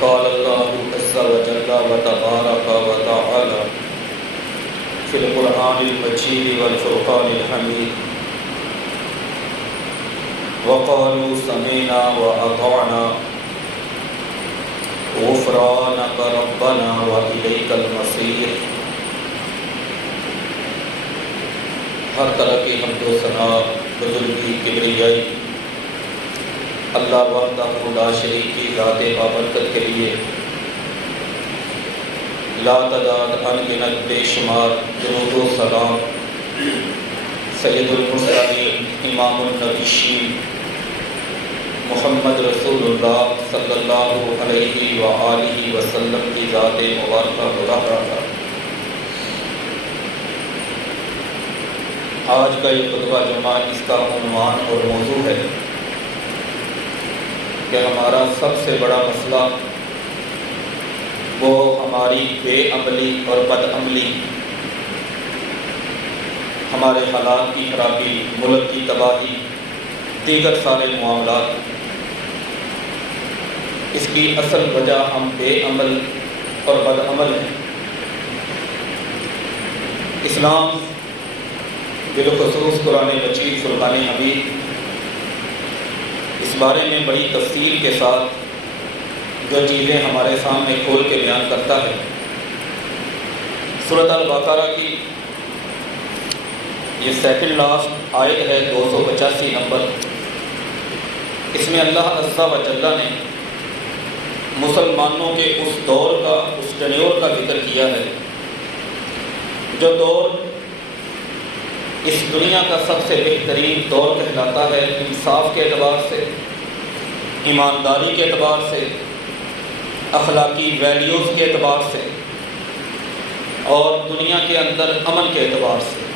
قال الله عز وجل وتبارك وتعالى في القرآن المجيد والفرقان الحميد وقالوا سمعنا وأطعنا غفرانك ربنا وإليك المصير۔ ہر طرح کی حمد و ثنا، بزرگی، کبریائی اللہ وحدہ لا شریک کی ذات بابرکت کے لیے لا تعداد انگنت بے شمار درود و سلام سید المرسلین امام النبیین محمد رسول اللہ صلی اللہ علیہ وآلہ وسلم کی ذات مبارکہ گزارا۔ آج کا یہ خطبہ جمعہ اس کا عنوان اور موضوع ہے کہ ہمارا سب سے بڑا مسئلہ وہ ہماری بے عملی اور بد عملی، ہمارے حالات کی خرابی، ملک کی تباہی، دیگر سارے معاملات۔ اس کی اصل وجہ ہم بے عمل اور بد عمل ہیں۔ اسلام بالخصوص قرآن مجید فرقان حمید اس بارے میں بڑی تفصیل کے ساتھ جو چیزیں ہمارے سامنے کھول کے بیان کرتا ہے۔ سورۃ البقرہ کی یہ سیکنڈ لاسٹ آیت ہے 285 نمبر۔ اس میں اللہ عز و جل نے مسلمانوں کے اس دور کا، اس ٹینیور کا ذکر کیا ہے جو دور اس دنیا کا سب سے بہترین دور کہلاتا ہے، انصاف کے اعتبار سے، ایمانداری کے اعتبار سے، اخلاقی ویلیوز کے اعتبار سے اور دنیا کے اندر امن کے اعتبار سے۔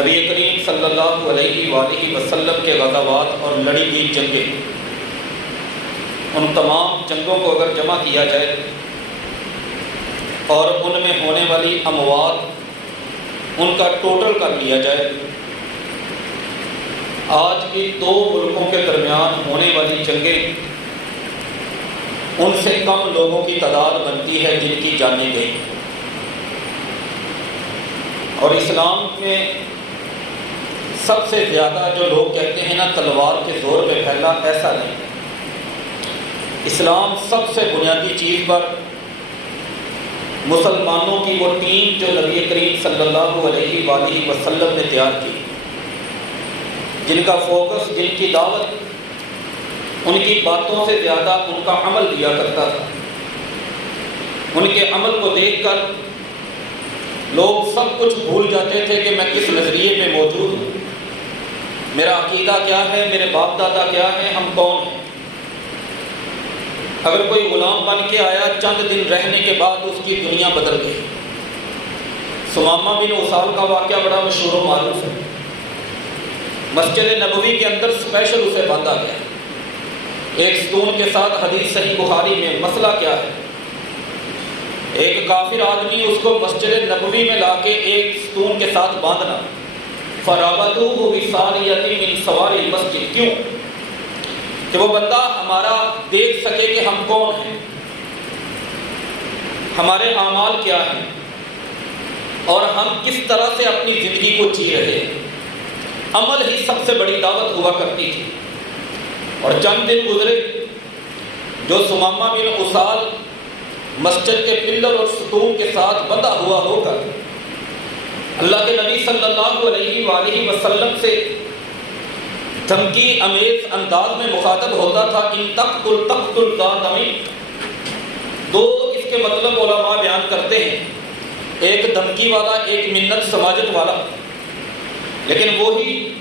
نبی کریم صلی اللہ علیہ وآلہ وسلم کے غزوات اور لڑی ہوئی جنگیں، ان تمام جنگوں کو اگر جمع کیا جائے اور ان میں ہونے والی اموات ان کا ٹوٹل کر لیا جائے، آج کی دو ملکوں کے درمیان ہونے والی جنگیں ان سے کم لوگوں کی تعداد بنتی ہے جن کی جانیں گئی۔ اور اسلام میں سب سے زیادہ جو لوگ کہتے ہیں نا تلوار کے زور پہ پھیلا، ایسا نہیں۔ اسلام سب سے بنیادی چیز پر مسلمانوں کی وہ ٹیم جو نبی کریم صلی اللہ علیہ وآلہ وسلم نے تیار کی، جن کا فوکس، جن کی دعوت ان کی باتوں سے زیادہ ان کا عمل دیا کرتا تھا۔ ان کے عمل کو دیکھ کر لوگ سب کچھ بھول جاتے تھے کہ میں کس نظریے پہ موجود ہوں، میرا عقیدہ کیا ہے، میرے باپ دادا کیا ہیں، ہم کون ہیں۔ اگر کوئی غلام بن کے آیا، چند دن رہنے کے بعد اس کی دنیا بدل گئی۔ ثمامہ بن اسال کا واقعہ بڑا مشہور و معروف ہے۔ مسجد نبوی کے اندر اسپیشل اسے باندھا گیا ایک ستون کے ساتھ۔ حدیث صحیح بخاری میں مسئلہ کیا ہے؟ ایک کافر آدمی اس کو مسجد نبوی میں لا کے ایک ستون کے ساتھ باندھنا، فرابطوہ بصاریۃ من صواری المسجد، کیوں؟ کہ وہ بندہ ہمارا دیکھ سکے کہ ہم کون ہیں، ہمارے اعمال کیا ہیں اور ہم کس طرح سے اپنی زندگی کو جی رہے ہیں۔ عمل ہی سب سے بڑی دعوت ہوا کرتی تھی۔ اور چند دن گزرے، جو ثمامہ بن اسال مسجد کے پلر اور ستون کے ساتھ بندھا ہوا ہو کر اللہ کے نبی صلی اللہ علیہ وآلہ وسلم سے دھمکی امیز انداز میں مخاطب ہوتا تھا، ان تقتل تقتل ذا دم۔ دو اس کے مطلب علماء بیان کرتے ہیں، ایک دھمکی والا، ایک منت سماجت والا۔ لیکن وہی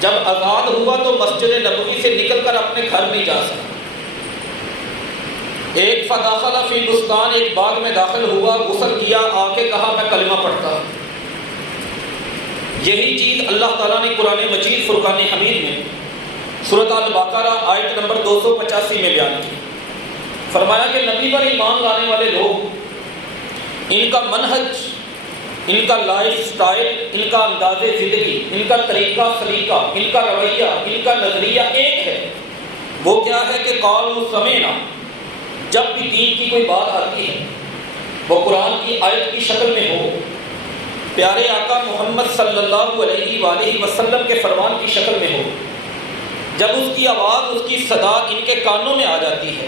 جب آزاد ہوا تو مسجد نبوی سے نکل کر اپنے گھر نہیں جا سکا۔ ایک فداخلہ فی بستان، ایک باغ میں داخل ہوا، غسل کیا، آ کے کہا میں کلمہ پڑھتا ہوں۔ یہی چیز اللہ تعالیٰ نے قرآن مجید فرقان حمید میں سورۃ البقرہ آیت نمبر 285 میں بیان کی۔ فرمایا کہ نبی پر ایمان لانے والے لوگ، ان کا منہج، ان کا لائف سٹائل، ان کا انداز زندگی، ان کا طریقہ سلیقہ، ان کا رویہ، ان کا نظریہ ایک ہے۔ وہ کیا ہے کہ قالوا سمعنا، جب بھی دین کی کوئی بات آتی ہے وہ قرآن کی آیت کی شکل میں ہو، پیارے آقا محمد صلی اللہ علیہ وآلہ وسلم کے فرمان کی شکل میں ہو، جب اس کی آواز، اس کی صدا ان کے کانوں میں آ جاتی ہے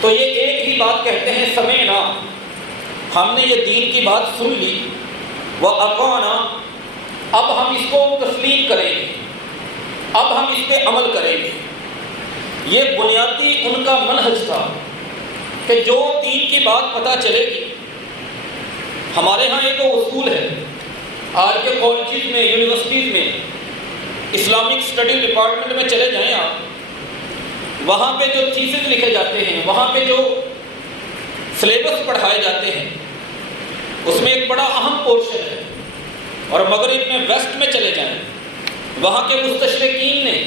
تو یہ ایک ہی بات کہتے ہیں، سمعنا، ہم نے یہ دین کی بات سن لی، وَأَطَعْنَا، اب ہم اس کو تسلیم کریں گے، اب ہم اس پہ عمل کریں گے۔ یہ بنیادی ان کا منہج تھا کہ جو دین کی بات پتہ چلے گی، ہمارے ہاں ایک اصول ہے، آج کے کالجز میں، یونیورسٹیز میں، اسلامک اسٹڈی ڈپارٹمنٹ میں چلے جائیں آپ، وہاں پہ جو تھیسز لکھے جاتے ہیں، وہاں پہ جو سلیبس پڑھائے جاتے ہیں، اس میں ایک بڑا اہم پورشن ہے۔ اور مغرب میں، ویسٹ میں چلے جائیں، وہاں کے مستشرقین نے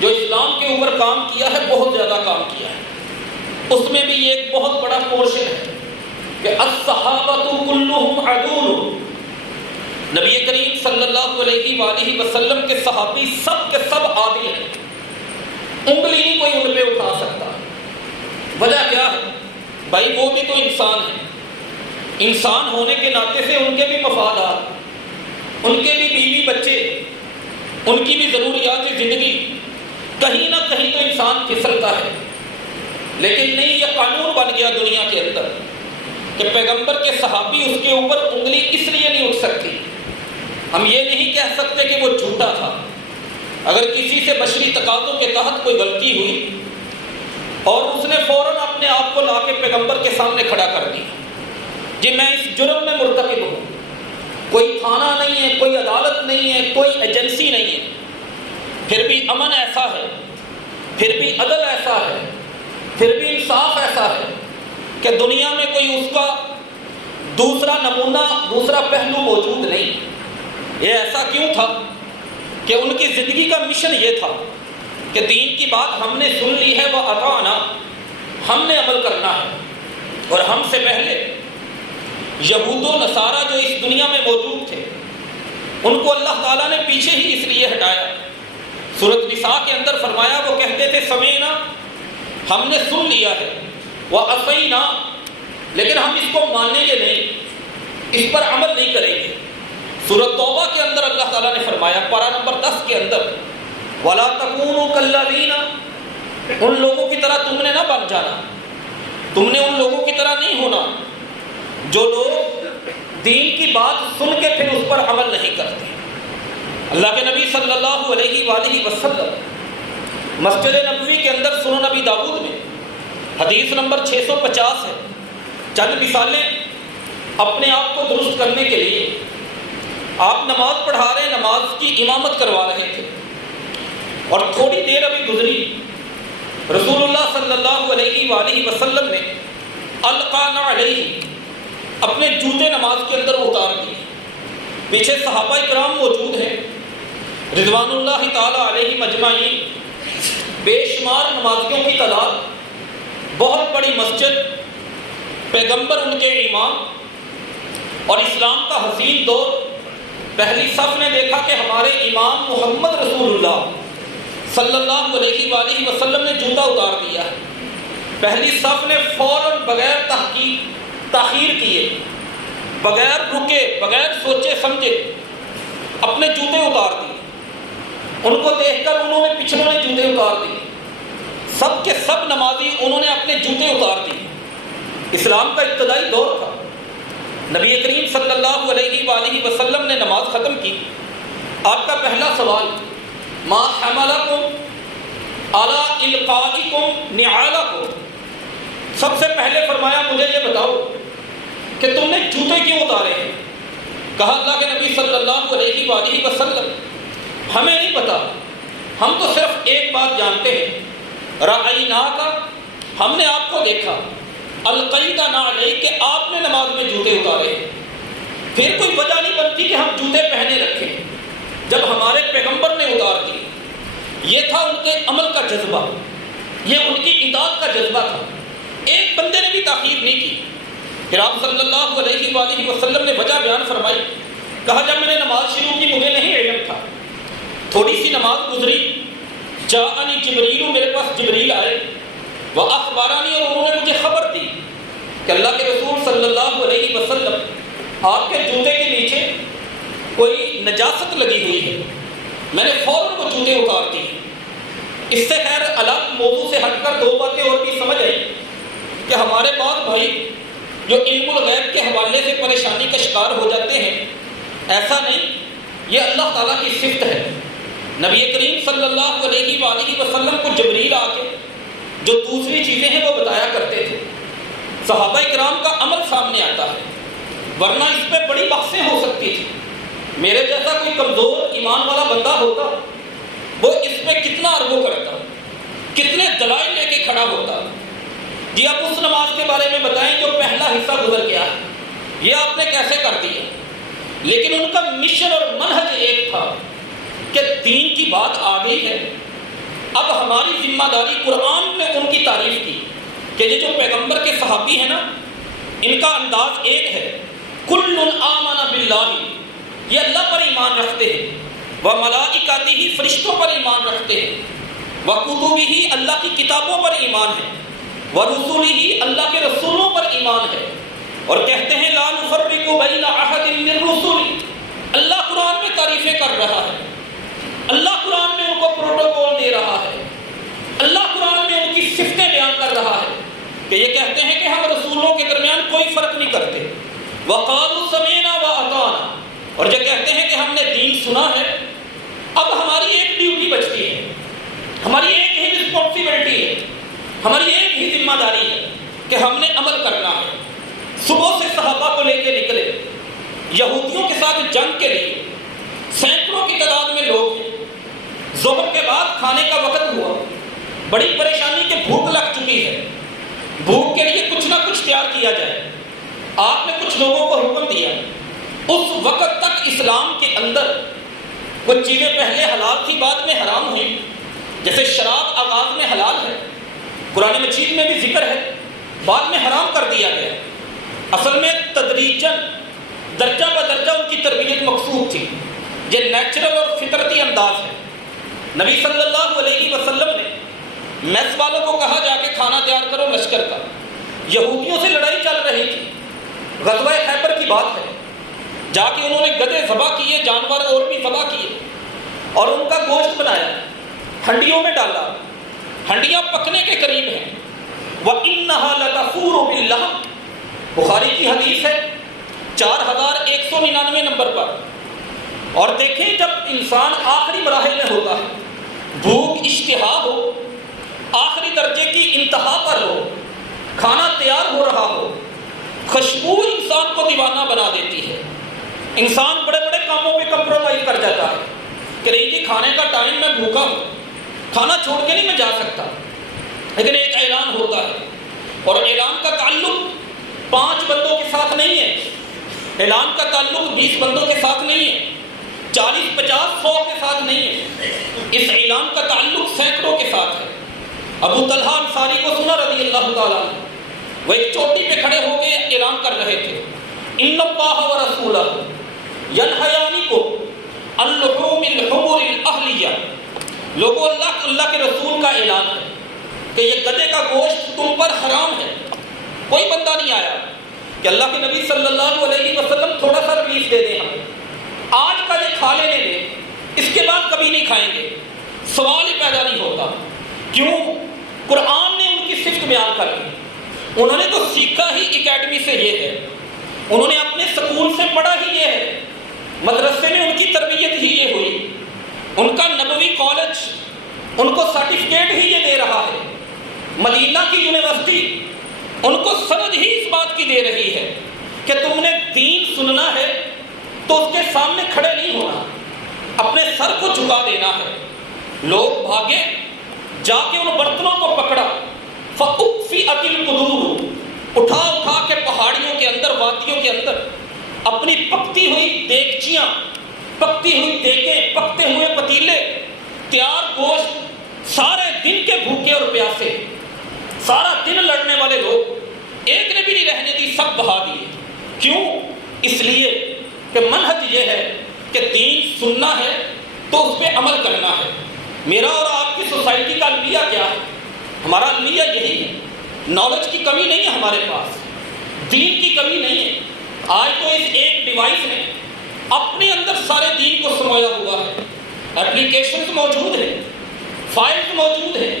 جو اسلام کے اوپر کام کیا ہے بہت زیادہ کام کیا ہے، اس میں بھی یہ ایک بہت بڑا پورشن ہے کہ الصحابۃ کلھم عدول، نبی کریم صلی اللہ علیہ وآلہ وسلم کے صحابی سب کے سب عادل ہیں، انگلی نہیں کوئی ان پہ اٹھا سکتا۔ وجہ کیا ہے؟ بھائی وہ بھی تو انسان ہیں، انسان ہونے کے ناطے سے ان کے بھی مفادات، ان کے بھی بیوی بچے، ان کی بھی ضروریات زندگی، کہیں نہ کہیں تو انسان پھسلتا ہے۔ لیکن نہیں، یہ قانون بن گیا دنیا کے اندر کہ پیغمبر کے صحابی، اس کے اوپر انگلی اس لیے نہیں اٹھ سکتی۔ ہم یہ نہیں کہہ سکتے کہ وہ جھوٹا تھا۔ اگر کسی سے بشری تقاضوں کے تحت کوئی غلطی ہوئی اور اس نے فوراً اپنے آپ کو لا کے پیغمبر کے سامنے کھڑا کر دیا، جی میں اس جرم میں مرتکب ہوں، کوئی تھانہ نہیں ہے، کوئی عدالت نہیں ہے، کوئی ایجنسی نہیں ہے، پھر بھی امن ایسا ہے، پھر بھی عدل ایسا ہے، پھر بھی انصاف ایسا ہے کہ دنیا میں کوئی اس کا دوسرا نمونہ، دوسرا پہلو موجود نہیں۔ یہ ایسا کیوں تھا کہ ان کی زندگی کا مشن یہ تھا کہ دین کی بات ہم نے سن لی ہے، وہ اطعنا، ہم نے عمل کرنا ہے۔ اور ہم سے پہلے یہود و نصارہ جو اس دنیا میں موجود تھے، ان کو اللہ تعالیٰ نے پیچھے ہی اس لیے ہٹایا۔ سورۃ نساء کے اندر فرمایا، وہ کہتے تھے سمعنا، ہم نے سن لیا ہے، وَأَطَعْنَا، لیکن ہم اس کو مانیں گے نہیں، اس پر عمل نہیں کریں گے۔ سورۃ توبہ کے اندر اللہ تعالیٰ نے فرمایا، پارہ نمبر 10 کے اندر، وَلَا تَكُونُوا كَالَّذِينَ، ان لوگوں کی طرح تم نے نہ بن جانا، تم نے ان لوگوں کی طرح نہیں ہونا جو لوگ دین کی بات سن کے پھر اس پر عمل نہیں کرتے۔ اللہ کے نبی صلی اللہ علیہ وآلہ وسلم مسجد نبوی کے اندر سنن نبی داؤد میں حدیث نمبر 650 ہے، چند مثالیں اپنے آپ کو درست کرنے کے لیے۔ آپ نماز پڑھا رہے، نماز کی امامت کروا رہے تھے، اور تھوڑی دیر ابھی گزری، رسول اللہ صلی اللہ علیہ وآلہ وسلم نے القانا علیہ، اپنے جوتے نماز کے اندر اتار دیے۔ پیچھے صحابہ کرام موجود ہیں رضوان اللہ تعالیٰ علیہ مجمعین، بے شمار نمازیوں کی تعداد، بہت بڑی مسجد، پیغمبر ان کے امام، اور اسلام کا حسین دور۔ پہلی صف نے دیکھا کہ ہمارے امام محمد رسول اللہ صلی اللہ علیہ وآلہ وسلم نے جوتا اتار دیا ہے۔ پہلی صف نے فوراً بغیر تاخیر کیے، بغیر رکے، بغیر سوچے سمجھے اپنے جوتے اتار دیے۔ ان کو دیکھ کر انہوں نے پچھلوں نے جوتے اتار دیے، سب کے سب نمازی انہوں نے اپنے جوتے اتار دیے۔ اسلام کا ابتدائی دور تھا۔ نبی کریم صلی اللہ علیہ وآلہ وسلم نے نماز ختم کی۔ آپ کا پہلا سوال، ما حملکم علی القائکم نعالکم، سب سے پہلے فرمایا مجھے یہ بتاؤ کہ تم نے جوتے کیوں اتارے ہیں؟ کہا اللہ کے نبی صلی اللہ علیہ وآلہ وسلم، ہمیں نہیں پتا، ہم تو صرف ایک بات جانتے ہیں، رأیناک، ہم نے آپ کو دیکھا، القیت نعلیک، کہ آپ نے نماز میں جوتے اتارے ہیں۔ پھر کوئی وجہ نہیں بنتی کہ ہم جوتے پہنے رکھیں جب ہمارے پیغمبر نے اتار دیے۔ یہ تھا ان کے عمل کا جذبہ، یہ ان کی اطاعت کا جذبہ تھا۔ ایک بندے نے بھی تاخیر نہیں کی۔ پھر آپ صلی اللہ علیہ وآلہ وسلم نے وجہ بیان فرمائی، کہا جب میں نے نماز شروع کی مجھے نہیں علم تھا، تھوڑی سی نماز گزری، جاءنی جبریل، میرے پاس جبریل آئے، وَأَخْبَرَنِی، اور انہوں کہ اللہ کے رسول صلی اللہ علیہ وسلم آپ کے جوتے کے نیچے کوئی نجاست لگی ہوئی ہے، میں نے فوراً وہ جوتے اتار دیے۔ اس سے خیر الگ موضوع سے ہٹ کر دو باتیں اور بھی سمجھ آئی کہ ہمارے بعض بھائی جو علم الغیب کے حوالے سے پریشانی کا شکار ہو جاتے ہیں، ایسا نہیں، یہ اللہ تعالیٰ کی صفت ہے۔ نبی کریم صلی اللہ علیہ وآلہ وسلم کو جبریل آ کے جو دوسری چیزیں ہیں وہ بتایا کرتے تھے، صحابہ کرام کا عمل سامنے آتا ہے، ورنہ اس پہ بڑی بحثیں ہو سکتی تھی۔ میرے جیسا کوئی کمزور ایمان والا بندہ ہوتا، وہ اس پہ کتنا ارگو کرتا، کتنے دلائل لے کے کھڑا ہوتا۔ جی آپ اس نماز کے بارے میں بتائیں جو پہلا حصہ گزر گیا، یہ آپ نے کیسے کر دیا؟ لیکن ان کا مشن اور منہج ایک تھا کہ دین کی بات آ گئی ہے، اب ہماری ذمہ داری۔ قرآن نے ان کی تعریف کی کہ یہ جو پیغمبر کے صحابی ہیں نا، ان کا انداز ایک ہے، کل آمن باللہ، یہ اللہ پر ایمان رکھتے ہیں، وملائکتہ، فرشتوں پر ایمان رکھتے ہیں، وکتبہ، اللہ کی کتابوں پر ایمان ہے، ورسلہ، اللہ کے رسولوں پر ایمان ہے، اور کہتے ہیں لا نفرق بین احد من رسلہ۔ اللہ قرآن میں تعریفیں کر رہا ہے، اللہ قرآن میں ان کو پروٹوکول دے رہا ہے، اللہ قرآن میں ان کی صفتیں بیان کر رہا ہے کہ یہ کہتے ہیں کہ ہم رسولوں کے درمیان کوئی فرق نہیں کرتے، وقالوا سمعنا واطعنا، اور جو کہتے ہیں کہ ہم نے دین سنا ہے۔ اب ہماری ایک ڈیوٹی بچتی ہے، ہماری ایک ہی رسپانسبلٹی ہے، ہماری ایک ہی ذمہ داری ہے کہ ہم نے عمل کرنا ہے۔ صبح سے صحابہ کو لے کے نکلے، یہودیوں کے ساتھ جنگ کے لیے، سینکڑوں کی تعداد میں لوگ ہیں، ظہر کے بعد کھانے کا وقت ہوا، بڑی پریشانی کہ بھوک لگ چکی ہے، بھوک کے لیے کچھ نہ کچھ تیار کیا جائے۔ آپ نے کچھ لوگوں کو حکم دیا، اس وقت تک اسلام کے اندر کچھ چیزیں پہلے حلال تھی، بعد میں حرام ہوئی، جیسے شراب آغاز میں حلال ہے، قرآن مجید میں بھی ذکر ہے، بعد میں حرام کر دیا گیا۔ اصل میں تدریجاً، درجہ بدرجہ ان کی تربیت مقصود تھی، یہ نیچرل اور فطرتی انداز ہے۔ نبی صلی اللہ علیہ وسلم نے میس والوں کو کہا جا کے کھانا تیار کرو لشکر کا، یہودیوں سے لڑائی چل رہی تھی، غزوہ خیبر کی بات ہے، جا کے انہوں نے گدھے ذبح کیے، جانور اور بھی ذبح کیے، اور ان کا گوشت بنایا، ہنڈیوں میں ڈالا، ہنڈیاں پکنے کے قریب ہیں، وَإِنَّهَا لَتَفُورُ بِاللَّحْمِ، بخاری کی حدیث ہے 4199 نمبر پر۔ اور دیکھیں جب انسان آخری مراحل میں ہوتا ہے، بھوک اشتہا ہو، آخری درجے کی انتہا پر ہو، کھانا تیار ہو رہا ہو، خوشبو انسان کو دیوانہ بنا دیتی ہے، انسان بڑے بڑے کاموں پہ کمپرومائز کر جاتا ہے کہ نہیں جی کھانے کا ٹائم میں بھوکا ہوں، کھانا چھوڑ کے نہیں میں جا سکتا۔ لیکن ایک اعلان ہوتا ہے، اور اعلان کا تعلق 5 بندوں کے ساتھ نہیں ہے، اعلان کا تعلق 20 بندوں کے ساتھ نہیں ہے، 40 50 100 کے ساتھ نہیں ہے، اس اعلان کا تعلق سینکڑوں کے ساتھ ہے۔ ابو طلحہ انصاری کو سنا رضی اللہ تعالیٰ عنہ، وہ ایک چوٹی پہ کھڑے ہو کے اعلان کر رہے تھے، ان اللہ ورسولہ ینہیانکم عن لحوم الحمر الاہلیہ، لوگوں اللہ کے رسول کا اعلان ہے کہ یہ گدھے کا گوشت تم پر حرام ہے۔ کوئی بندہ نہیں آیا کہ اللہ کے نبی صلی اللہ علیہ وسلم تھوڑا سا ریلیف دے دیں، ہمیں آج کا یہ کھا لینے دیں، اس کے بعد کبھی نہیں کھائیں گے۔ سوال ہی پیدا نہیں ہوتا، کیوں؟ قرآن نے ان کی صفت بیان کر دی، انہوں نے تو سیکھا ہی اکیڈمی سے یہ ہے، انہوں نے اپنے سکول سے پڑھا ہی یہ ہے، مدرسے میں ان کی تربیت ہی یہ ہوئی، ان کا نبوی کالج ان کو سرٹیفکیٹ ہی یہ دے رہا ہے، مدینہ کی یونیورسٹی ان کو سند ہی اس بات کی دے رہی ہے کہ تم نے دین سننا ہے تو اس کے سامنے کھڑے نہیں ہونا، اپنے سر کو جھکا دینا ہے۔ لوگ بھاگے، جا کے ان برتنوں کو پکڑا، فَأُقْفِئَتِ الْقُدُورُ، اٹھا اٹھا کے پہاڑیوں کے اندر، وادیوں کے اندر اپنی پکتی ہوئی دیگچیاں، پکتی ہوئی دیگیں، پکتے ہوئے پتیلے، تیار گوشت، سارے دن کے بھوکے اور پیاسے، سارا دن لڑنے والے لوگ، ایک نے بھی نہیں رہنے دی، سب بہا دیے۔ کیوں؟ اس لیے کہ منہج یہ ہے کہ دین سننا ہے تو اس پہ عمل کرنا ہے۔ میرا اور آپ کی سوسائٹی کا المیہ کیا ہے؟ ہمارا المیہ یہی ہے، نالج کی کمی نہیں ہے ہمارے پاس، دین کی کمی نہیں ہے۔ آج تو اس ایک ڈیوائس نے اپنے اندر سارے دین کو سمویا ہوا ہے۔ اپلیکیشنز موجود ہیں، فائلز موجود ہیں،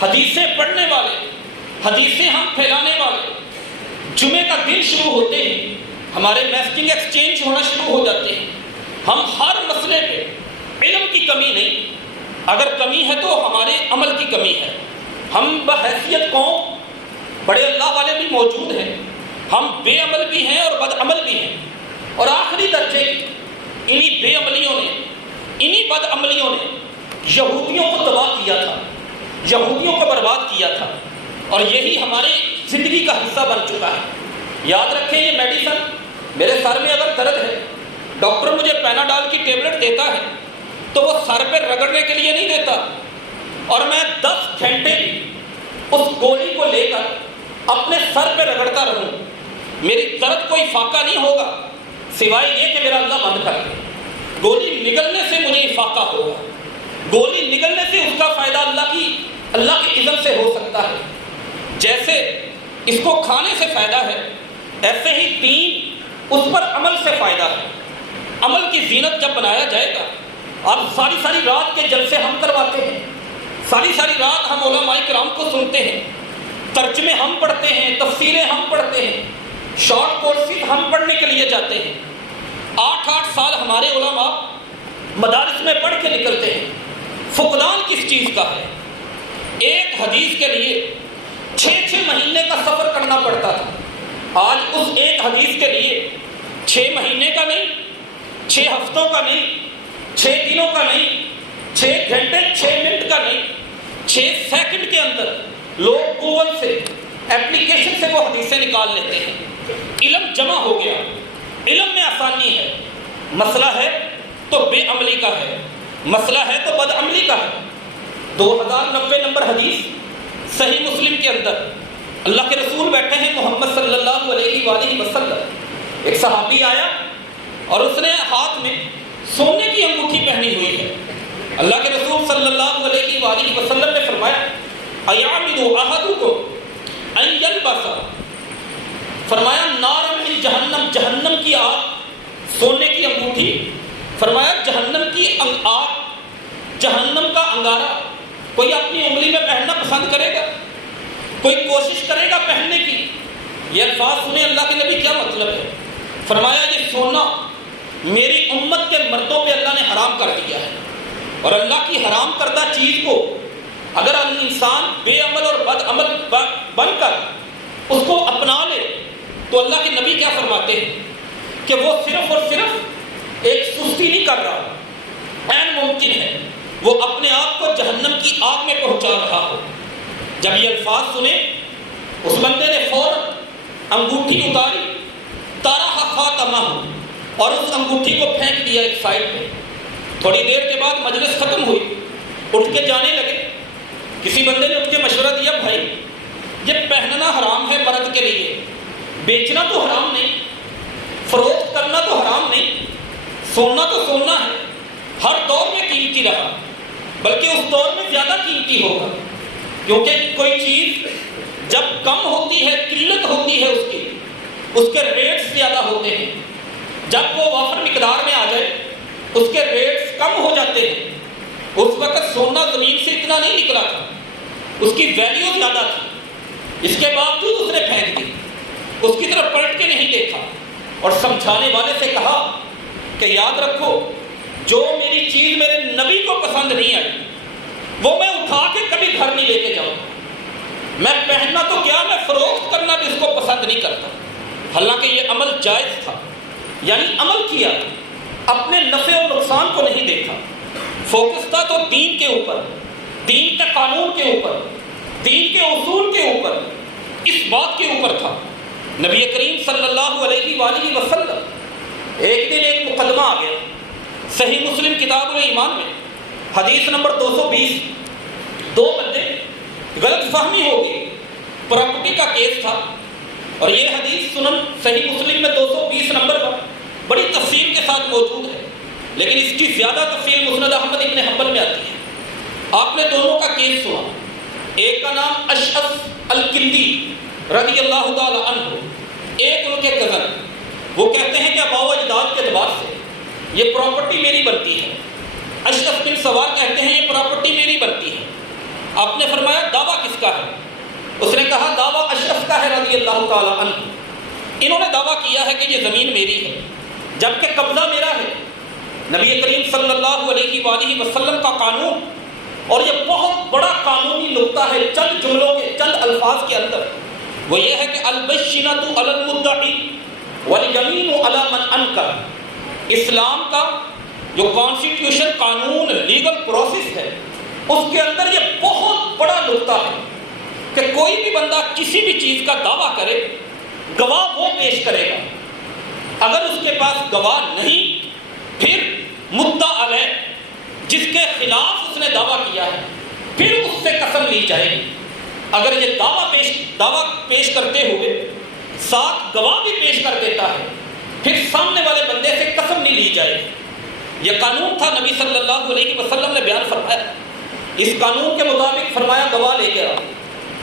حدیثیں پڑھنے والے، حدیثیں ہم پھیلانے والے، جمعے کا دن شروع ہوتے ہیں ہمارے میسجنگ ایکسچینج ہونا شروع ہو جاتے ہیں۔ ہم ہر مسئلے پہ علم کی کمی نہیں، اگر کمی ہے تو ہمارے عمل کی کمی ہے۔ ہم بحیثیت قوم بڑے اللہ والے بھی موجود ہیں، ہم بے عمل بھی ہیں اور بد عمل بھی ہیں، اور آخری درجے کی انہی بے عملیوں نے، انہی بد عملیوں نے یہودیوں کو تباہ کیا تھا، یہودیوں کو برباد کیا تھا، اور یہی ہماری زندگی کا حصہ بن چکا ہے۔ یاد رکھیں، یہ میڈیسن میرے سر میں اگر درد ہے، ڈاکٹر مجھے پیناڈال کی ٹیبلٹ دیتا ہے تو وہ سر پہ رگڑنے کے لیے نہیں دیتا، اور میں 10 گھنٹے اس گولی کو لے کر اپنے سر پہ رگڑتا رہوں، میری درد کوئی فاقہ نہیں ہوگا سوائے یہ کہ میرا اللہ بند کر دے۔ گولی نگلنے سے مجھے افاقہ ہوگا، گولی نگلنے سے اس کا فائدہ اللہ کی اذن سے ہو سکتا ہے۔ جیسے اس کو کھانے سے فائدہ ہے، ایسے ہی دین اس پر عمل سے فائدہ ہے۔ عمل کی زینت جب بنایا جائے گا، اب ساری رات کے جلسے ہم کرواتے ہیں، ساری رات ہم علماء کرام کو سنتے ہیں، ترجمے ہم پڑھتے ہیں، تفسیریں ہم پڑھتے ہیں، شارٹ کورسز ہم پڑھنے کے لیے جاتے ہیں۔ 8 سال ہمارے علماء مدارس میں پڑھ کے نکلتے ہیں۔ فقدان کس چیز کا ہے؟ ایک حدیث کے لیے 6 مہینے کا سفر کرنا پڑتا تھا، آج اس ایک حدیث کے لیے 6 مہینے کا نہیں، 6 ہفتوں کا نہیں، 6 دنوں کا نہیں، 6 گھنٹے 6 منٹ کا نہیں، 6 سیکنڈ کے اندر لوگ گوگل سے، اپلیکیشن سے وہ حدیثیں نکال لیتے ہیں۔ علم جمع ہو گیا، علم میں آسانی ہے۔ مسئلہ ہے تو بے عملی کا ہے، مسئلہ ہے تو بد عملی کا ہے۔ 2090 نمبر حدیث صحیح مسلم کے اندر اللہ کے رسول بیٹھے ہیں محمد صلی اللہ علیہ وآلہ وسلم، ایک صحابی آیا اور اس نے ہاتھ میں سونے کی انگوٹھی پہنی ہوئی ہے۔ اللہ کے رسول صلی اللہ علیہ وآلہ وسلم نے فرمایا اَيَعْمِدُ أَحَدُكُمْ أَن يَلْبَسَ، فرمایا نار من جہنم، جہنم کی آگ، سونے کی انگوٹھی، فرمایا جہنم کی آگ، جہنم کا انگارہ کوئی اپنی انگلی میں پہننا پسند کرے گا؟ کوئی کوشش کرے گا پہننے کی؟ یہ الفاظ سنیں اللہ کے نبی کیا مطلب ہے؟ فرمایا یہ سونا میری امت کے مردوں پہ اللہ نے حرام کر دیا ہے، اور اللہ کی حرام کردہ چیز کو اگر انسان بے عمل اور بد عمل بن کر اس کو اپنا لے تو اللہ کے نبی کیا فرماتے ہیں کہ وہ صرف اور صرف ایک سستی نہیں کر رہا، عین ممکن ہے وہ اپنے آپ کو جہنم کی آگ میں پہنچا رہا ہو۔ جب یہ الفاظ سنے اس بندے نے فوراً انگوٹھی اتاری، طرح خاتمہ، اور اس انگوٹھی کو پھینک دیا ایک سائڈ پہ۔ تھوڑی دیر کے بعد مجلس ختم ہوئی، اٹھ کے جانے لگے۔ کسی بندے نے اٹھ کے مشورہ دیا، بھائی یہ پہننا حرام ہے مرد کے لیے، بیچنا تو حرام نہیں، فروخت کرنا تو حرام نہیں، سونا تو سونا ہے، ہر دور میں قیمتی رہا، بلکہ اس دور میں زیادہ قیمتی ہوگا، کیونکہ کوئی چیز جب کم ہوتی ہے، قلت ہوتی ہے اس کے ریٹس زیادہ ہوتے ہیں، جب وہ وافر مقدار میں آ جائے اس کے ریٹس کم ہو جاتے ہیں۔ اس وقت سونا زمین سے اتنا نہیں نکلا تھا، اس کی ویلیو زیادہ تھی، اس کے باوجود اس نے پھینک دی، اس کی طرف پلٹ کے نہیں دیکھا، اور سمجھانے والے سے کہا کہ یاد رکھو جو میری چیز میرے نبی کو پسند نہیں آئی وہ میں اٹھا کے کبھی گھر نہیں لے کے جاؤں، میں پہننا تو کیا، میں فروخت کرنا بھی اس کو پسند نہیں کرتا۔ حالانکہ یہ عمل جائز تھا، یعنی عمل کیا، اپنے نفع اور نقصان کو نہیں دیکھا، فوکس تھا تو دین کے اوپر، دین کے قانون کے اوپر، دین کے اصول کے اوپر، اس بات کے اوپر تھا۔ نبی کریم صلی اللہ علیہ وآلہ وسلم ایک دن ایک مقدمہ آ گیا، صحیح مسلم کتاب الایمان میں حدیث نمبر 220، 2 بندے غلط فہمی ہو گئی، پراپرٹی کا کیس تھا، اور یہ حدیث سنن صحیح مسلم میں 220 نمبر پر بڑی تفصیل کے ساتھ موجود ہے، لیکن اس کی زیادہ تفصیل مسند احمد ابن حنبل میں آتی ہے۔ آپ نے دونوں کا کیس سنا، ایک کا نام اشعث الکندی رضی اللہ تعالی عنہ، ایک ان کے کزن، وہ کہتے ہیں کہ آباء و اجداد کے اعتبار سے یہ پراپرٹی میری بنتی ہے۔ اشرف بن سوار کہتے ہیں یہ پراپرٹی میری بنتی ہے۔ آپ نے فرمایا دعویٰ کس کا ہے؟ اس نے کہا دعویٰ اشرف کا ہے رضی اللہ تعالیٰ عنہ۔ انہوں نے دعویٰ کیا ہے کہ یہ زمین میری ہے جبکہ قبضہ میرا ہے۔ نبی کریم صلی اللہ علیہ وآلہ وسلم کا قانون، اور یہ بہت بڑا قانونی نقطہ ہے چند جملوں کے، چند الفاظ کے اندر، وہ یہ ہے کہ البینۃ علی المدعی والیمین علی من انکر۔ اسلام کا جو کانسٹیٹیوشن، قانون، لیگل پروسیس ہے، اس کے اندر یہ بہت بڑا نقطہ ہے کہ کوئی بھی بندہ کسی بھی چیز کا دعویٰ کرے، گواہ وہ پیش کرے گا۔ اگر اس کے پاس گواہ نہیں، پھر مدعا علیہ جس کے خلاف اس نے دعویٰ کیا ہے، پھر اس سے قسم لی جائے گی۔ اگر یہ دعویٰ پیش کرتے ہوئے ساتھ گواہ بھی پیش کر دیتا ہے، پھر سامنے والے بندے سے قسم نہیں لی جائے گی۔ یہ قانون تھا، نبی صلی اللہ علیہ وسلم نے بیان فرمایا۔ اس قانون کے مطابق فرمایا گواہ لے کے آؤ۔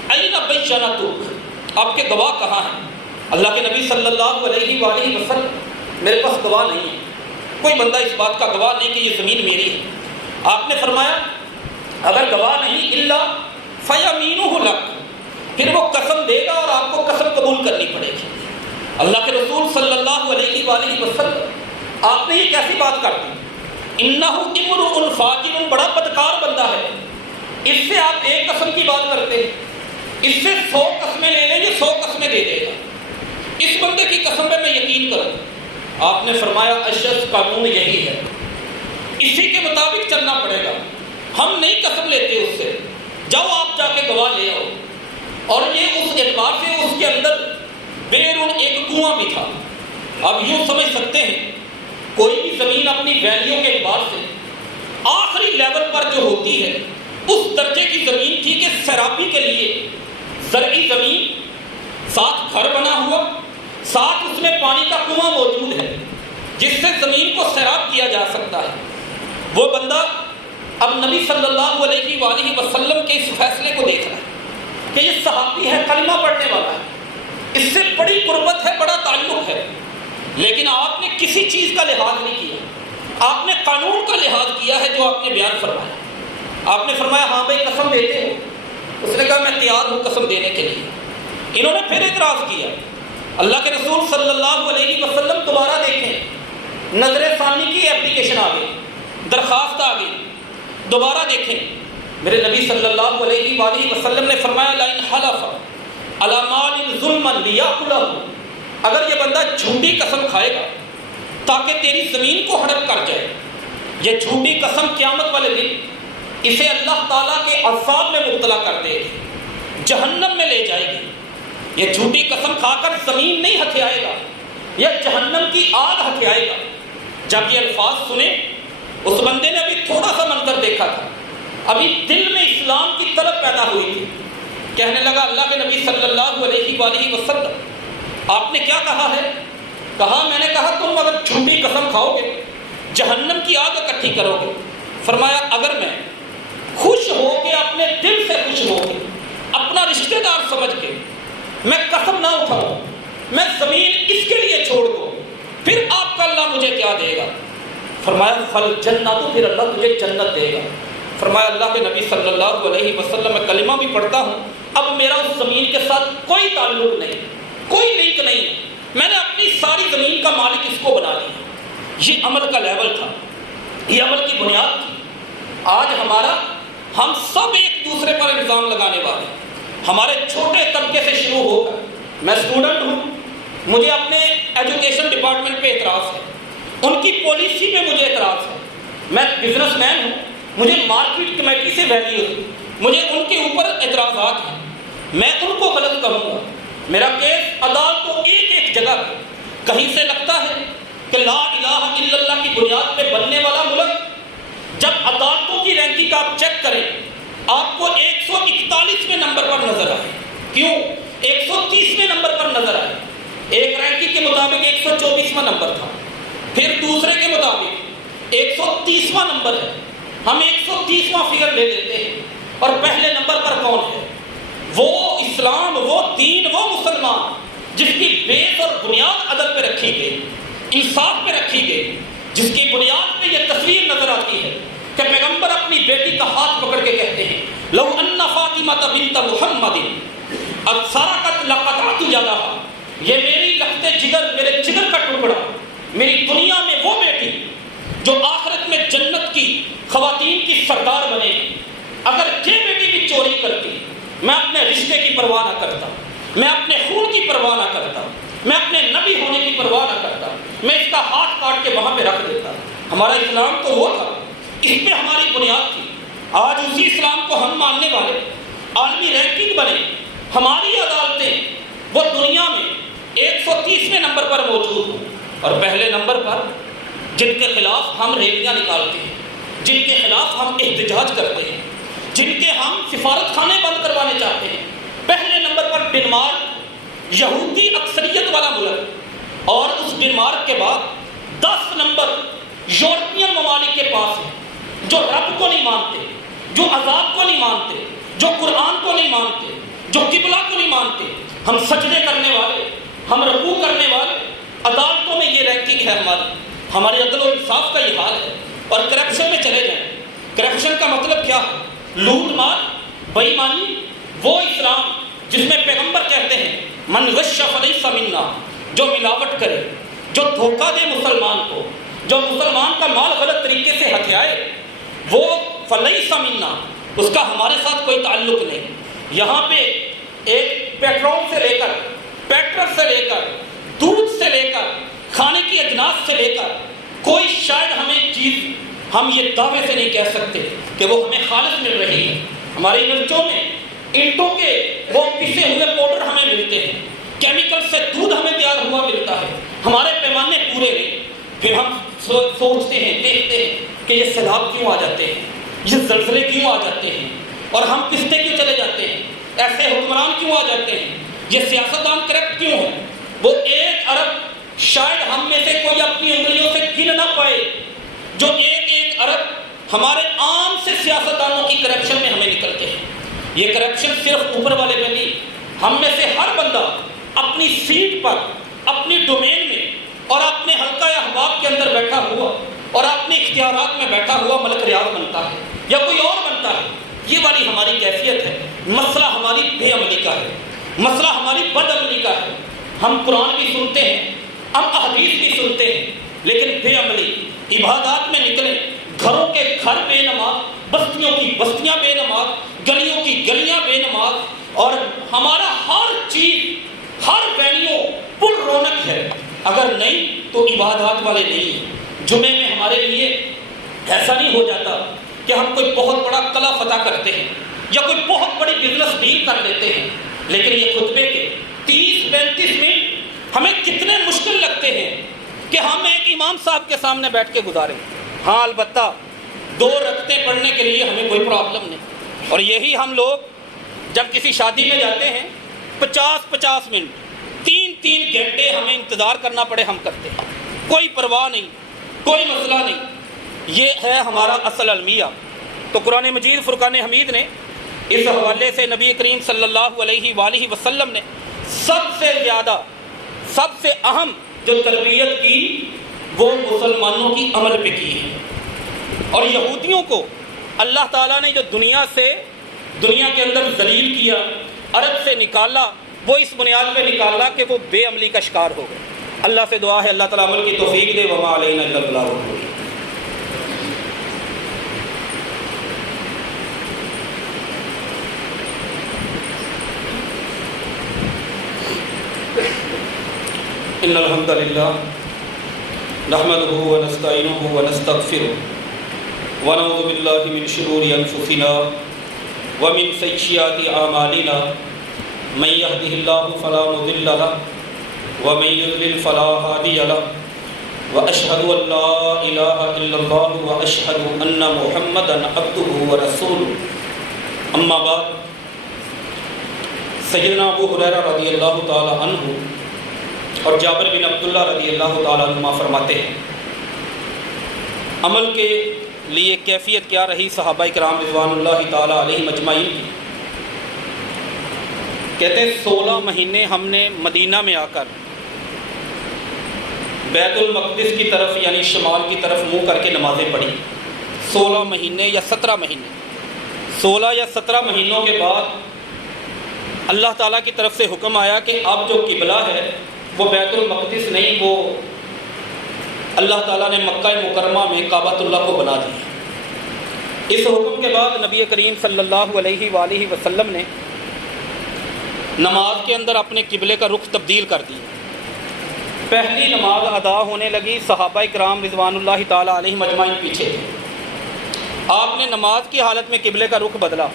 این بینۃک، آپ کے گواہ کہاں ہیں؟ اللہ کے نبی صلی اللہ علیہ وآلہ وسلم، میرے پاس گواہ نہیں ہے، کوئی بندہ اس بات کا گواہ نہیں کہ یہ زمین میری ہے۔ آپ نے فرمایا اگر گواہ نہیں الا فیمینہ لک، پھر وہ قسم دے گا اور آپ کو قسم قبول کرنی پڑے گی۔ اللہ کے رسول صلی اللہ علیہ وآلہ وسلم، آپ نے یہ کیسی بات کر دی؟ انہ امرؤ فاجر، بڑا بدکار بندہ ہے، اس سے آپ ایک قسم کی بات کرتے ہیں، اس سے 100 قسمیں لے لیں گے، 100 قسمیں دے دے گا، اس بندے کی قسم پہ میں یقین کروں۔ آپ نے فرمایا اشرف قانون یہی ہے، اسی کے مطابق چلنا پڑے گا، ہم نہیں قسم لیتے اس سے، جاؤ آپ جا کے گواہ لے آؤ۔ اور یہ اس اعتبار سے اس کے اندر بیرون ایک کنواں بھی تھا۔ اب یوں سمجھ سکتے ہیں کوئی بھی زمین اپنی ویلیو کے اعتبار سے آخری لیول پر جو ہوتی ہے، اس درجے کی زمین تھی کہ سیرابی کے لیے زرعی زمین، ساتھ گھر بنا ہوا، ساتھ اس میں پانی کا کنواں موجود ہے جس سے زمین کو سیراب کیا جا سکتا ہے۔ وہ بندہ اب نبی صلی اللہ علیہ وآلہ وسلم کے اس فیصلے کو دیکھ رہا ہے کہ یہ صحابی ہے، کلمہ پڑھنے والا ہے، اس سے بڑی قربت ہے، بڑا تعلق ہے، لیکن آپ نے کسی چیز کا لحاظ نہیں کیا، آپ نے قانون کا لحاظ کیا ہے جو آپ نے بیان فرمایا۔ آپ نے فرمایا ہاں بھائی قسم دیتے ہو؟ اس نے کہا میں تیار ہوں قسم دینے کے لیے۔ انہوں نے پھر اعتراض کیا۔ اللہ کے رسول صلی اللہ علیہ وسلم دوبارہ دیکھیں، نظر ثانی کی اپلیکیشن آ گئی، درخواست آ گئی، دوبارہ دیکھیں، میرے نبی صلی اللہ علیہ وآلہ وسلم نے فرمایا لئن حلف علی مال ظلما لیأکلہ، اگر یہ بندہ جھوٹی قسم کھائے گا تاکہ تیری زمین کو ہڑپ کر جائے، یہ جھوٹی قسم قیامت والے دن اسے اللہ تعالیٰ کے عذاب میں مبتلا کر دے گی، جہنم میں لے جائے گی۔ یہ جھوٹی قسم کھا کر زمین نہیں ہتھیائے گا، یہ جہنم کی آگ ہتھیائے گا۔ جب یہ الفاظ سنے، اس بندے نے ابھی تھوڑا سا منظر دیکھا تھا، ابھی دل میں اسلام کی طلب پیدا ہوئی تھی، کہنے لگا اللہ کے نبی صلی اللہ علیہ وآلہ وسلم آپ نے کیا کہا ہے؟ کہا میں نے کہا تم اگر جھوٹی قسم کھاؤ گے جہنم کی آگ اکٹھی کرو گے۔ فرمایا اگر میں خوش ہو کے، اپنے دل سے خوش ہو کے، اپنا رشتہ دار سمجھ کے میں قسم نہ اٹھاؤں، میں زمین اس کے لیے چھوڑ دوں، پھر آپ کا اللہ مجھے کیا دے گا؟ فرمایا فل جنت، پھر اللہ تجھے جنت دے گا۔ فرمایا اللہ کے نبی صلی اللہ علیہ وسلم میں کلمہ بھی پڑھتا ہوں، اب میرا اس زمین کے ساتھ کوئی تعلق نہیں، کوئی لنک نہیں، میں نے اپنی ساری زمین کا مالک اس کو بنا لیا۔ یہ عمل کا لیول تھا، یہ عمل کی بنیاد تھی۔ آج ہم سب ایک دوسرے پر الزام لگانے والے، ہمارے چھوٹے طبقے سے شروع ہو کر، میں اسٹوڈنٹ ہوں، مجھے اپنے ایجوکیشن ڈپارٹمنٹ پہ اعتراض ہے، ان کی پالیسی پہ مجھے اعتراض ہے، میں بزنس مین ہوں، مجھے مارکیٹ کمیٹی سے ویلیو ہے، مجھے ان کے اوپر اعتراضات ہیں، میں ان کو غلط کروں گا۔ میرا کیس عدالت کو ایک ایک جگہ پہ، کہیں سے لگتا ہے کہ لا الہ الا اللہ کی بنیاد پہ بننے والا ملک، جب عدالتوں کی رینکنگ آپ چیک کریں آپ کو 141ویں نمبر پر نظر آئے، کیوں 130ویں نمبر پر نظر آئے؟ ایک رینکنگ کے مطابق 124واں نمبر تھا، پھر دوسرے کے مطابق 130واں نمبر ہے، ہم 130واں فگر لے لیتے ہیں، اور پہلے نمبر پر کون ہے؟ وہ اسلام، وہ دین، وہ مسلمان جس کی بیس اور بنیاد عدل پہ رکھی گئی، انصاف پہ رکھی گئی، جس کی بنیاد پہ یہ تصویر نظر آتی ہے کہ پیغمبر اپنی بیٹی کا ہاتھ پکڑ کے کہتے ہیں لو ان فاطمہ بنت محمد سرقت لقطعت یدہا، یہ میری لخت جگر، میرے جگر کا ٹکڑا، میری دنیا میں وہ بیٹی جو آخرت میں جنت کی خواتین کی سردار بنے گی، اگر یہ بیٹی بھی چوری کرتی، میں اپنے رشتے کی پرواہ نہ کرتا، میں اپنے خون کی پرواہ نہ کرتا، میں اپنے نبی ہونے کی پرواہ نہ کرتا، میں اس کا ہاتھ کاٹ کے وہاں پہ رکھ دیتا۔ ہمارا اسلام تو وہ تھا، اس پہ ہماری بنیاد تھی۔ آج اسی اسلام کو ہم ماننے والے عالمی رینکنگ بنے، ہماری عدالتیں وہ دنیا میں 130ویں نمبر پر موجود ہوں، اور پہلے نمبر پر جن کے خلاف ہم ریلیاں نکالتے ہیں، جن کے خلاف ہم احتجاج کرتے ہیں، جن کے ہم سفارت خانے بند کروانے چاہتے ہیں، پہلے نمبر پر ڈنمارک، یہودی اکثریت والا ملک، اور اس ڈنمارک کے بعد 10 نمبر یورپین ممالک کے پاس ہے، جو رب کو نہیں مانتے، جو عذاب کو نہیں مانتے، جو قرآن کو نہیں مانتے، جو قبلہ کو نہیں مانتے۔ ہم سجدے کرنے والے، ہم رکوع کرنے والے، عدالتوں میں یہ رینکنگ ہے ہماری عدل و انصاف کا یہ حال ہے۔ اور کرپشن میں چلے جائیں، کرپشن کا مطلب کیا ہے؟ لوٹ مار، بے ایمانی، وہ اسلام جس میں پیغمبر کہتے ہیں من غش فلیس منا، جو ملاوٹ کرے، جو دھوکہ دے مسلمان کو، جو مسلمان کا مال غلط طریقے سے ہتھیائے، وہ فلیس منا، اس کا ہمارے ساتھ کوئی تعلق نہیں۔ یہاں پہ ایک پیٹرول سے لے کر، پیٹرول سے لے کر، دودھ سے لے کر، کھانے کی اجناس سے لے کر، کوئی شاید ہمیں چیز ہم یہ دعوے سے نہیں کہہ سکتے کہ وہ ہمیں خالص مل رہی ہے۔ ہماری مرچوں میں اینٹوں کے وہ پسے ہوئے پاؤڈر ہمیں ملتے ہیں، کیمیکل سے دودھ ہمیں تیار ہوا ملتا ہے، ہمارے پیمانے پورے نہیں۔ پھر ہم سوچتے ہیں، دیکھتے ہیں کہ یہ سیلاب کیوں آ جاتے ہیں، یہ زلزلے کیوں آ جاتے ہیں، اور ہم پستے کیوں چلے جاتے ہیں، ایسے حکمران کیوں آ جاتے ہیں، یہ سیاستدان کرپٹ کیوں ہیں۔ وہ 1 ارب شاید ہم میں سے کوئی اپنی انگلیوں سے گن نہ پائے، جو 1 ارب ہمارے عام سے سیاستدانوں کی کرپشن میں ہمیں نکلتے ہیں۔ یہ کرپشن صرف اوپر والے میں نہیں، ہم میں سے ہر بندہ اپنی سیٹ پر، اپنی ڈومین میں اور اپنے حلقہ احباب کے اندر بیٹھا ہوا اور اپنے اختیارات میں بیٹھا ہوا ملک ریاض بنتا ہے یا کوئی اور بنتا ہے۔ یہ والی ہماری کیفیت ہے۔ مسئلہ ہماری بے عملی کا ہے، مسئلہ ہماری بد عملی کا ہے۔ ہم قرآن بھی سنتے ہیں، ہم احادیث بھی سنتے ہیں، لیکن بے عملی، عبادات میں نکلے، گھروں کے گھر بے نماز، بستیوں کی بستیاں بے نماز، گلیوں کی گلیاں بے نماز، اور ہمارا ہر چیز، ہر وینیو پر رونق ہے، اگر نہیں تو عبادات والے نہیں ہیں۔ جمعے میں ہمارے لیے ایسا نہیں ہو جاتا کہ ہم کوئی بہت بڑا قلعہ فتح کرتے ہیں یا کوئی بہت بڑی بزنس ڈیل کر لیتے ہیں، لیکن یہ خطبے کے 30-35 منٹ ہمیں کتنے مشکل لگتے ہیں کہ ہم ایک امام صاحب کے سامنے بیٹھ کے گزاریں۔ ہاں البتہ 2 رکعتیں پڑھنے کے لیے ہمیں کوئی پرابلم نہیں، اور یہی ہم لوگ جب کسی شادی میں جاتے ہیں 50-50 منٹ 3-3 گھنٹے ہمیں انتظار کرنا پڑے، ہم کرتے ہیں، کوئی پرواہ نہیں، کوئی مسئلہ نہیں۔ یہ ہے ہمارا اصل المیہ۔ تو قرآن مجید فرقان حمید نے اس حوالے سے نبی کریم صلی اللہ علیہ وآلہ وسلم نے سب سے زیادہ، سب سے اہم جو تربیت کی وہ مسلمانوں کی عمل پہ کی ہے۔ اور یہودیوں کو اللہ تعالیٰ نے جو دنیا کے اندر ذلیل کیا، عرب سے نکالا، وہ اس بنیاد پہ نکالا کہ وہ بے عملی کا شکار ہو گئے۔ اللہ سے دعا ہے اللہ تعالیٰ عمل کی توفیق دے۔ وما علینا الا البلاغ۔ ان الحمد للہ نحمده ونستعینه ونستغفره ونعوذ باللہ من شرور انفسنا ومن سیئات اعمالنا من يهده الله فلا مضل له ومن يضلل فلا هادي له واشهد ان لا اله الا الله واشهد ان محمدا عبده ورسوله۔ اما بعد، سیدنا ابو ہریرہ رضی اللہ تعالی عنہ اور جابر بن عبداللہ رضی اللہ تعالیٰ عنہما فرماتے ہیں، عمل کے لیے کیفیت کیا رہی صحابہ کرام رضوان اللہ تعالیٰ علیہ مجمعین کی۔ کہتے ہیں 16 مہینے ہم نے مدینہ میں آ کر بیت المقدس کی طرف یعنی شمال کی طرف منہ کر کے نمازیں پڑھی 16 مہینے یا 17 مہینے 16 یا 17 مہینوں کے بعد اللہ تعالیٰ کی طرف سے حکم آیا کہ اب جو قبلہ ہے وہ بیت المقدس نہیں، وہ اللہ تعالیٰ نے مکہ مکرمہ میں کعبۃ اللہ کو بنا دیا۔ اس حکم کے بعد نبی کریم صلی اللہ علیہ وآلہ وسلم نے نماز کے اندر اپنے قبلے کا رخ تبدیل کر دیا۔ پہلی نماز ادا ہونے لگی، صحابہ کرام رضوان اللہ تعالیٰ علیہم اجمعین پیچھے تھے۔ آپ نے نماز کی حالت میں قبلے کا رخ بدلا۔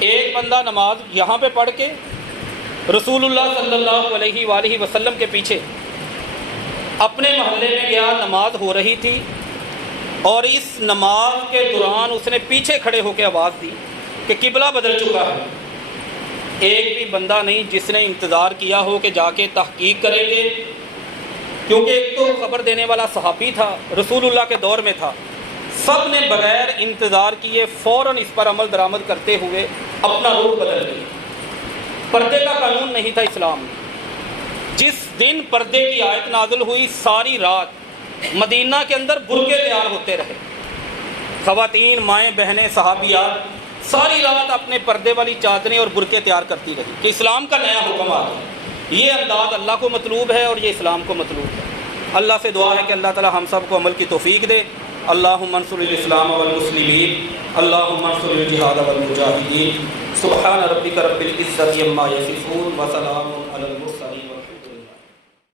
ایک بندہ نماز یہاں پہ پڑھ کے رسول اللہ صلی اللہ علیہ وآلہ وسلم کے پیچھے اپنے محلے میں گیا، نماز ہو رہی تھی اور اس نماز کے دوران اس نے پیچھے کھڑے ہو کے آواز دی کہ قبلہ بدل چکا ہے۔ ایک بھی بندہ نہیں جس نے انتظار کیا ہو کہ جا کے تحقیق کریں گے، کیونکہ ایک تو خبر دینے والا صحابی تھا، رسول اللہ کے دور میں تھا۔ سب نے بغیر انتظار کیے فوراً اس پر عمل درآمد کرتے ہوئے اپنا رخ بدل لیا۔ پردے کا قانون نہیں تھا اسلام میں۔ جس دن پردے کی آیت نازل ہوئی، ساری رات مدینہ کے اندر برقعے تیار ہوتے رہے۔ خواتین، مائیں، بہنیں، صحابیات ساری رات اپنے پردے والی چادریں اور برقعے تیار کرتی رہی کہ اسلام کا نیا حکم آ گیا۔ یہ انداز اللہ کو مطلوب ہے اور یہ اسلام کو مطلوب ہے۔ اللہ سے دعا ہے کہ اللہ تعالی ہم سب کو عمل کی توفیق دے۔ اللہم انصر الاسلام والمسلمین، اللہم انصر الجہاد والمجاہدین۔ سبحان ربک رب العزۃ عما یصفون وسلام علی المرسلین۔